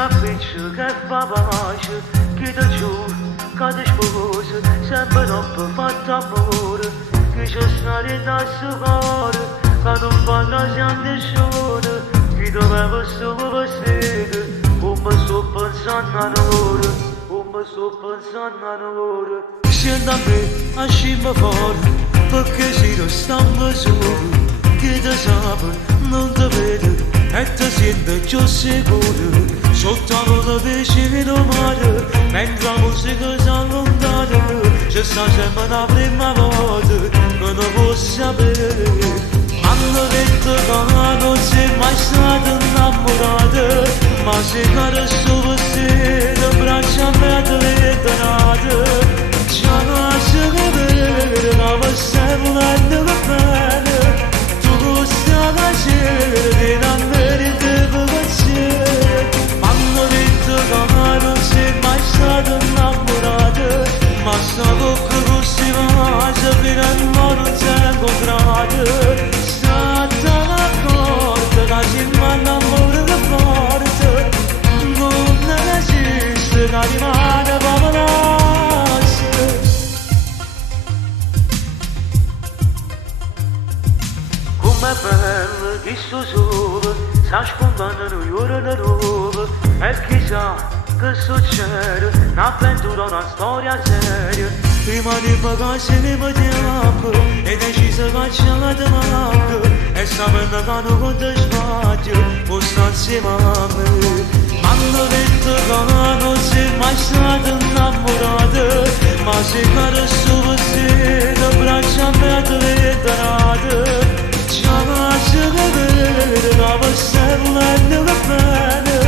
capriccio che fa pace, che ti giuro, che ti sposo, sempre troppo fatto amore, che c'è stato in questo cuore, che non fanno sempre sciore, che dovevo solo vestire, come sto pensando a ora, come sto pensando a ora. Scendi a me, ascima fuori, perché si lo stanno solo, che ti sape, non ti vede, e ti sente più sicuro, sotto la vicino mare, mentre la musica si allontana, ci sta sempre la prima volta, che non può sapere. Hanno detto che non sei mai stata innamorata, ma se cade sto vestito, braccia a me letterate, già non si vede, la vestella è nella pelle, tu stai facendo, non meriti piacere. M'hanno detto che non sei mai stata innamorata, ma sta bocca così mangia, fino a non si è incontrata. La rimane papalasse. Com'è bello che sto solo, sta scontando un'ora di nuovo, e chissà che succede, un'avventura, una storia seria. Prima di vacanze ne vediamo, e deciso che ce la manca, e sapendo che non conta spazio, o sta insieme a me. M'hanno detto che non sei mai stata innamorata, ma se cade sto vestito, braccia a me letterate, già non si vede, la vestella è nella pelle,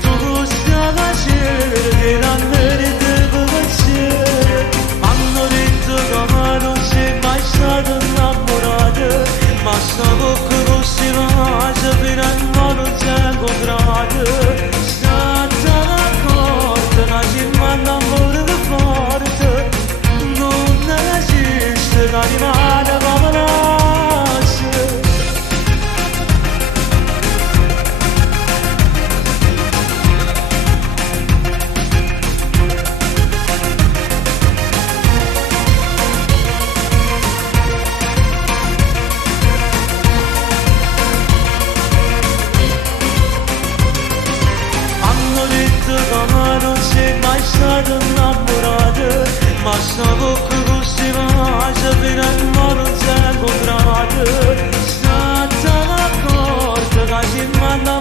tu stai facendo, che non meriti piacere. M'hanno detto che non sei mai stata innamorata, ma sta bocca così mangia, fino a non si è incontrata. La rimane papalasse. Hanno detto che non sei mai stata innamorata, ma sta bocca così mangia, fino a non si è incontrata. State d'accordo che ci manda